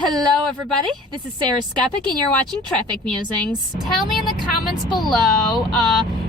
Hello everybody, this is Sarahscopic and you're watching Traffic Musings. Tell me in the comments below,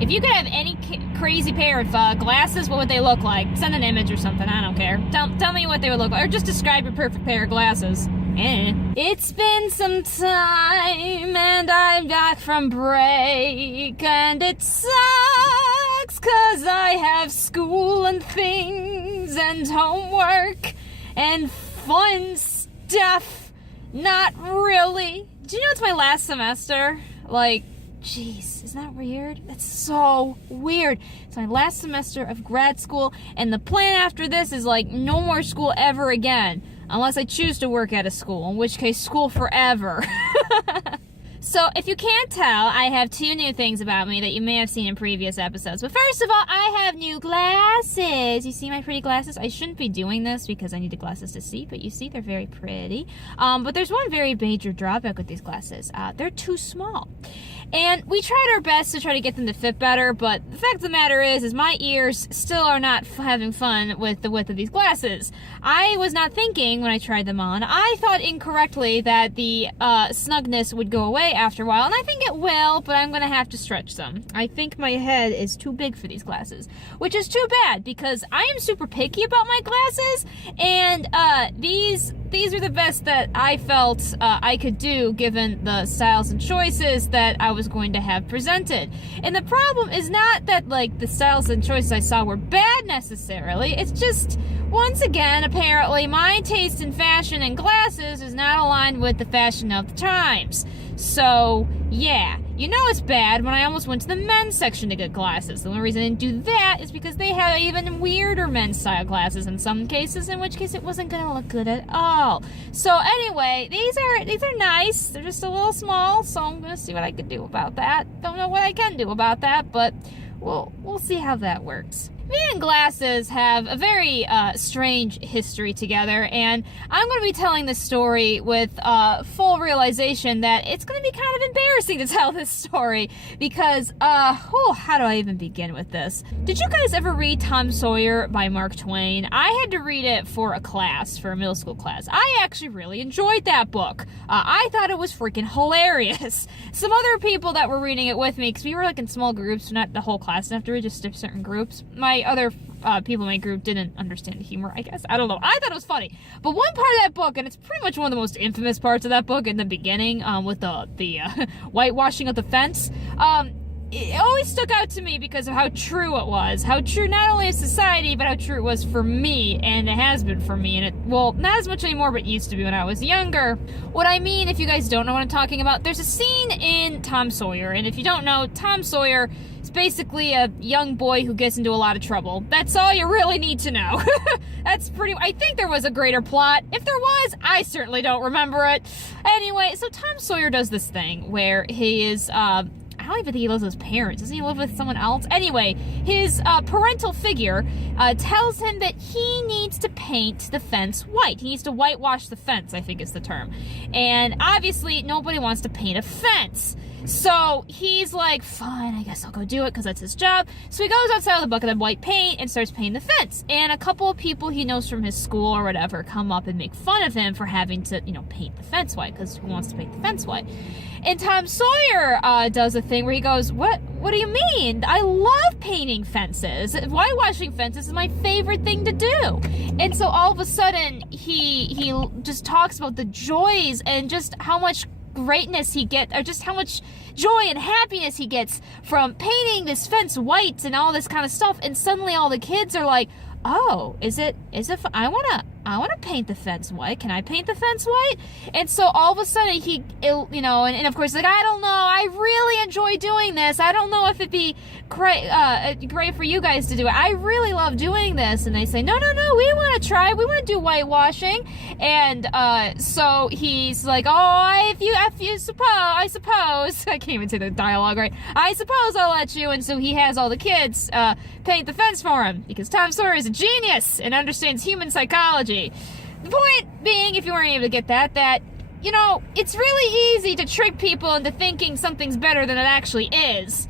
if you could have any crazy pair of glasses, what would they look like? Send an image or something, I don't care. Tell me what they would look like, or just describe your perfect pair of glasses. It's been some time and I'm back from break and it sucks cause I have school and things and homework and fun stuff. Not really. Do you know it's my last semester? Like, jeez, isn't that weird? That's so weird. It's my last semester of grad school, and the plan after this is like no more school ever again. Unless I choose to work at a school, in which case school forever. So, if you can't tell, I have two new things about me that you may have seen in previous episodes. But first of all, I have new glasses. You see my pretty glasses? I shouldn't be doing this because I need the glasses to see, but you see they're very pretty. But there's one very major drawback with these glasses. They're too small. And we tried our best to try to get them to fit better, but the fact of the matter is my ears still are not having fun with the width of these glasses. I was not thinking when I tried them on. I thought incorrectly that the snugness would go away after a while, and I think it will, but I'm gonna have to stretch them. I think my head is too big for these glasses, which is too bad because I am super picky about my glasses, and these are the best that I felt I could do given the styles and choices that I was going to have presented. And the problem is not that like the styles and choices I saw were bad necessarily, it's just, once again, apparently my taste in fashion and glasses is not aligned with the fashion of the times. So, yeah, you know it's bad when I almost went to the men's section to get glasses. The only reason I didn't do that is because they have even weirder men's style glasses in some cases, in which case it wasn't gonna look good at all. So anyway, these are nice. They're just a little small, so I'm gonna see what I can do about that. Don't know what I can do about that, but we'll see how that works. Me and glasses have a very strange history together, and I'm going to be telling this story with full realization that it's going to be kind of embarrassing to tell this story because, how do I even begin with this? Did you guys ever read Tom Sawyer by Mark Twain? I had to read it for a class, for a middle school class. I actually really enjoyed that book. I thought it was freaking hilarious. Some other people that were reading it with me, because we were like in small groups, not the whole class, didn't have to read just certain groups. My other people in my group didn't understand the humor, I guess. I don't know. I thought it was funny. But one part of that book, and it's pretty much one of the most infamous parts of that book in the beginning, with the whitewashing of the fence, it always stuck out to me because of how true it was. How true not only of society, but how true it was for me, and it has been for me. And it, well, not as much anymore, but it used to be when I was younger. What I mean, if you guys don't know what I'm talking about, there's a scene in Tom Sawyer, and if you don't know, Tom Sawyer is basically a young boy who gets into a lot of trouble. That's all you really need to know. That's pretty, I think there was a greater plot. If there was, I certainly don't remember it. Anyway, so Tom Sawyer does this thing where he is, I don't even think he lives with his parents. Doesn't he live with someone else? Anyway, his parental figure tells him that he needs to paint the fence white. He needs to whitewash the fence, I think is the term. And obviously, nobody wants to paint a fence. So he's like, fine, I guess I'll go do it because that's his job. So he goes outside with a bucket of white paint and starts painting the fence. And a couple of people he knows from his school or whatever come up and make fun of him for having to, paint the fence white, because who wants to paint the fence white? And Tom Sawyer does a thing where he goes, what do you mean? I love painting fences. Whitewashing fences is my favorite thing to do. And so all of a sudden he just talks about the joys and just how much greatness he gets, or just how much joy and happiness he gets from painting this fence white and all this kind of stuff. And suddenly all the kids are like, oh, I want to paint the fence white. Can I paint the fence white? And so all of a sudden and of course, like, I don't know, I really enjoy doing this. I don't know if it'd be great for you guys to do it. I really love doing this. And they say, no, we want to try. We want to do whitewashing. And so he's like, oh, I suppose, I can't even say the dialogue right. I suppose I'll let you. And so he has all the kids paint the fence for him because Tom Sawyer is a genius and understands human psychology. The point being, if you weren't able to get that, it's really easy to trick people into thinking something's better than it actually is.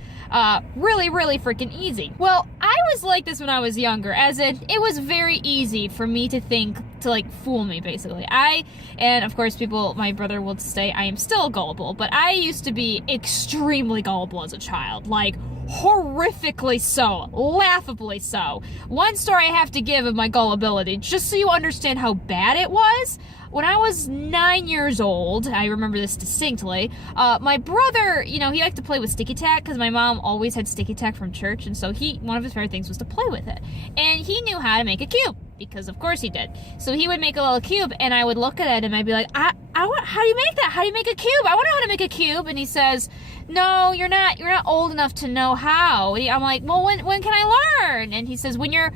Really, really freaking easy. Well, I was like this when I was younger, as in, it was very easy for me to think like fool me, basically. And of course my brother will say I am still gullible, but I used to be extremely gullible as a child, like horrifically so, laughably so. One story I have to give of my gullibility, just so you understand how bad it was. When I was 9 years old, I remember this distinctly, my brother, he liked to play with sticky tack, because my mom always had sticky tack from church, and so one of his favorite things was to play with it. And he knew how to make a cube, because of course he did. So he would make a little cube, and I would look at it, and I'd be like, how do you make that? How do you make a cube? I want to know how to make a cube. And he says, no, you're not old enough to know how. I'm like, well, when can I learn? And he says, when you're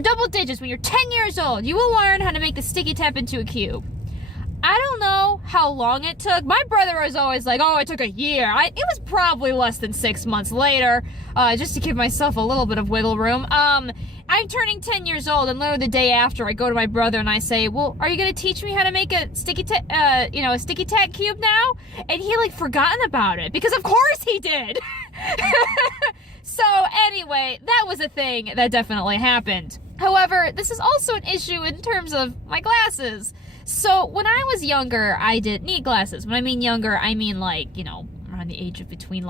double digits, when you're 10 years old, you will learn how to make the sticky tap into a cube. I don't know how long it took. My brother was always like, oh, it took a year. It was probably less than 6 months later, just to give myself a little bit of wiggle room. I'm turning 10 years old, and literally the day after, I go to my brother and I say, well, are you going to teach me how to make a sticky tack cube now? And he, like, forgotten about it, because of course he did. So, anyway, that was a thing that definitely happened. However, this is also an issue in terms of my glasses. So, when I was younger, I didn't need glasses. When I mean younger, I mean, like, around the age of between,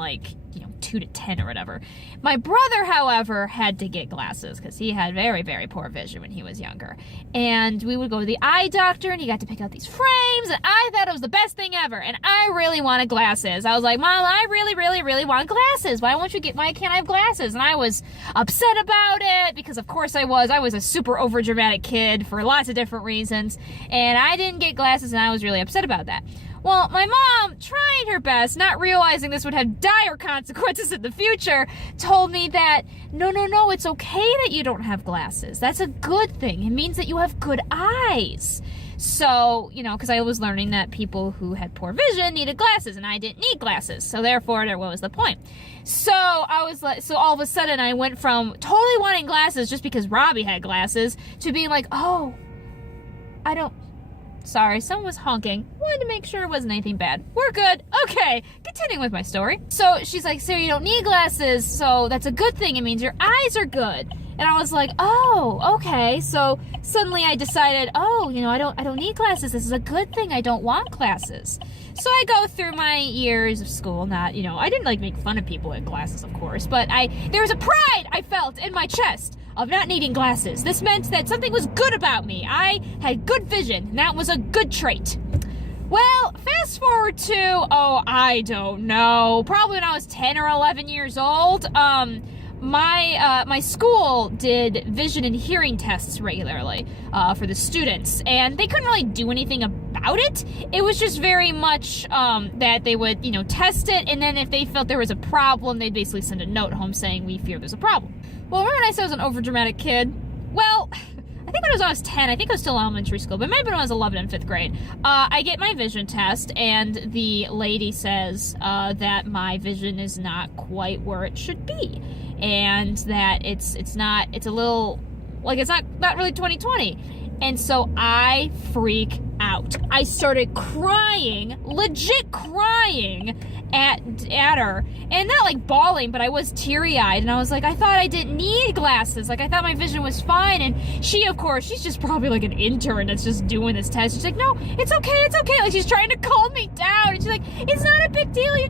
2 to 10 or whatever. My brother, however, had to get glasses because he had very, very poor vision when he was younger. And we would go to the eye doctor, and he got to pick out these frames, and I thought it was the best thing ever. And I really wanted glasses. I was like, Mom, I really, really, really want glasses. Why can't I have glasses? And I was upset about it because, of course, I was a super overdramatic kid for lots of different reasons. And I didn't get glasses, and I was really upset about that. Well, my mom, trying her best, not realizing this would have dire consequences in the future, told me that, no, it's okay that you don't have glasses. That's a good thing. It means that you have good eyes. So, because I was learning that people who had poor vision needed glasses, and I didn't need glasses. So therefore, what was the point? So so all of a sudden I went from totally wanting glasses just because Robbie had glasses to being like, oh, sorry, someone was honking. Wanted to make sure it wasn't anything bad. We're good. Okay, continuing with my story. So she's like, Sarah, you don't need glasses, so that's a good thing. It means your eyes are good. And I was like, oh, okay. So suddenly I decided, I don't need glasses. This is a good thing. I don't want glasses. So I go through my years of school, I didn't make fun of people with glasses, of course, but there was a pride I felt in my chest of not needing glasses. This meant that something was good about me. I had good vision, and that was a good trait. Well, fast forward to, I don't know, probably when I was 10 or 11 years old, my school did vision and hearing tests regularly for the students, and they couldn't really do anything about it. It was just very much that they would, test it, and then if they felt there was a problem, they'd basically send a note home saying, we fear there's a problem. Well, remember when I said I was an overdramatic kid? Well, I think when I was 10, I think I was still in elementary school, but maybe when I was 11 and 5th grade, I get my vision test, and the lady says that my vision is not quite where it should be, and that it's not really 20/20. And so I freak out. I started crying, legit crying at her, and not bawling, but I was teary-eyed, and I was like, I thought I didn't need glasses. I thought my vision was fine. And she, of course, she's just probably an intern that's just doing this test. She's like, no, it's okay. She's trying to calm me down, and she's like, it's not a big deal. You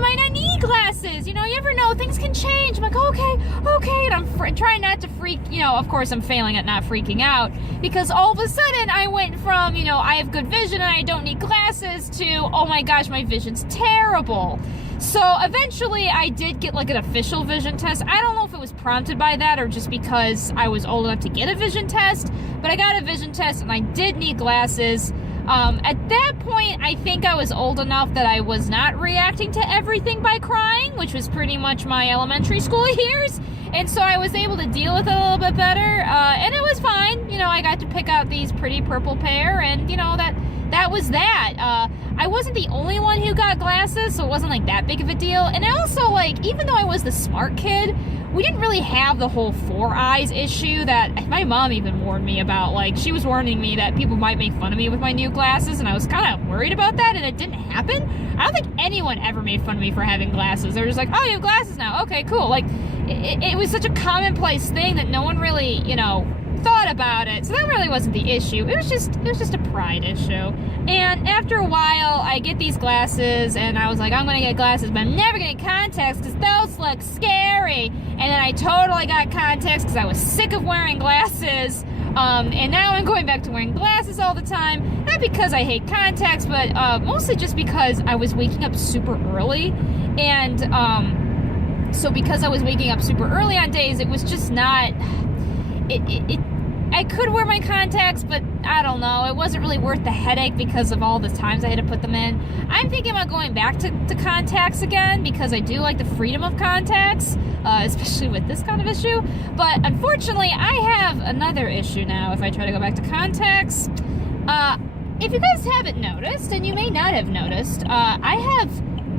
might not need glasses. You never know. Things can change. I'm like, okay. And I'm trying not to freak. Of course, I'm failing at not freaking out, because all of a sudden I went from, I have good vision and I don't need glasses to, oh my gosh, my vision's terrible. So eventually I did get an official vision test. I don't know if it was prompted by that or just because I was old enough to get a vision test, but I got a vision test and I did need glasses. At that point, I think I was old enough that I was not reacting to everything by crying, which was pretty much my elementary school years. And so I was able to deal with it a little bit better, and it was fine. I got to pick out these pretty purple pair, and, that was that. I wasn't the only one who got glasses, so it wasn't, that big of a deal. And I also, even though I was the smart kid, we didn't really have the whole 4 eyes issue that my mom even warned me about. She was warning me that people might make fun of me with my new glasses, and I was kind of worried about that, and it didn't happen. I don't think anyone ever made fun of me for having glasses. They were just like, oh, you have glasses now. Okay, cool. It was such a commonplace thing that no one really, thought about it. So that really wasn't the issue. It was just a pride issue. And after a while, I get these glasses, and I was like, I'm gonna get glasses, but I'm never gonna get contacts because those look scary. And then I totally got contacts because I was sick of wearing glasses. And now I'm going back to wearing glasses all the time. Not because I hate contacts, but mostly just because I was waking up super early. And so because I was waking up super early on days, it was just not... I could wear my contacts, but I don't know. It wasn't really worth the headache because of all the times I had to put them in. I'm thinking about going back to contacts again because I do like the freedom of contacts, especially with this kind of issue. But unfortunately, I have another issue now if I try to go back to contacts. If you guys haven't noticed, and you may not have noticed, I have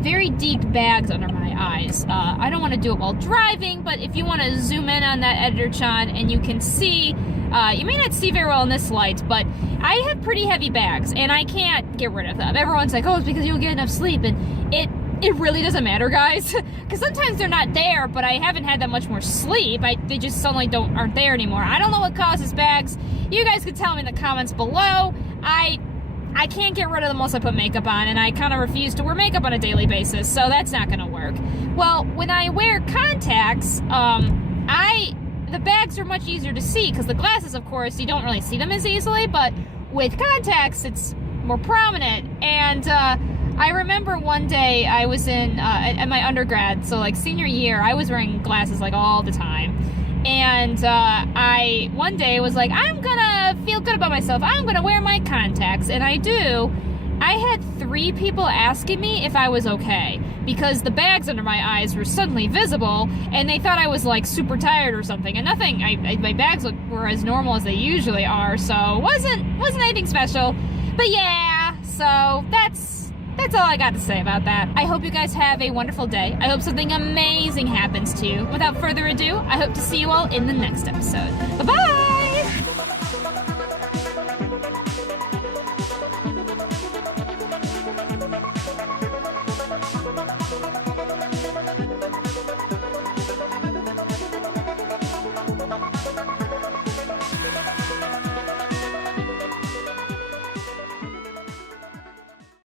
very deep bags under my eyes. I don't want to do it while driving, but if you want to zoom in on that, Editor Chan, and you can see, you may not see very well in this light, but I have pretty heavy bags, and I can't get rid of them. Everyone's like, oh, it's because you don't get enough sleep, and it really doesn't matter, guys, because sometimes they're not there, but I haven't had that much more sleep. They just suddenly aren't there anymore. I don't know what causes bags. You guys could tell me in the comments below. I can't get rid of them unless I put makeup on, and I kind of refuse to wear makeup on a daily basis, so that's not going to work. Well, when I wear contacts, the bags are much easier to see, because the glasses, of course, you don't really see them as easily, but with contacts, it's more prominent. And I remember one day I was at my undergrad, so like senior year, I was wearing glasses like all the time. And I one day was like, I'm gonna feel good about myself. I'm gonna wear my contacts, and I do. I had 3 people asking me if I was okay because the bags under my eyes were suddenly visible, and they thought I was like super tired or something. And nothing. My bags were as normal as they usually are, so it wasn't anything special. But yeah, so that's all I got to say about that. I hope you guys have a wonderful day. I hope something amazing happens to you. Without further ado, I hope to see you all in the next episode. Bye-bye!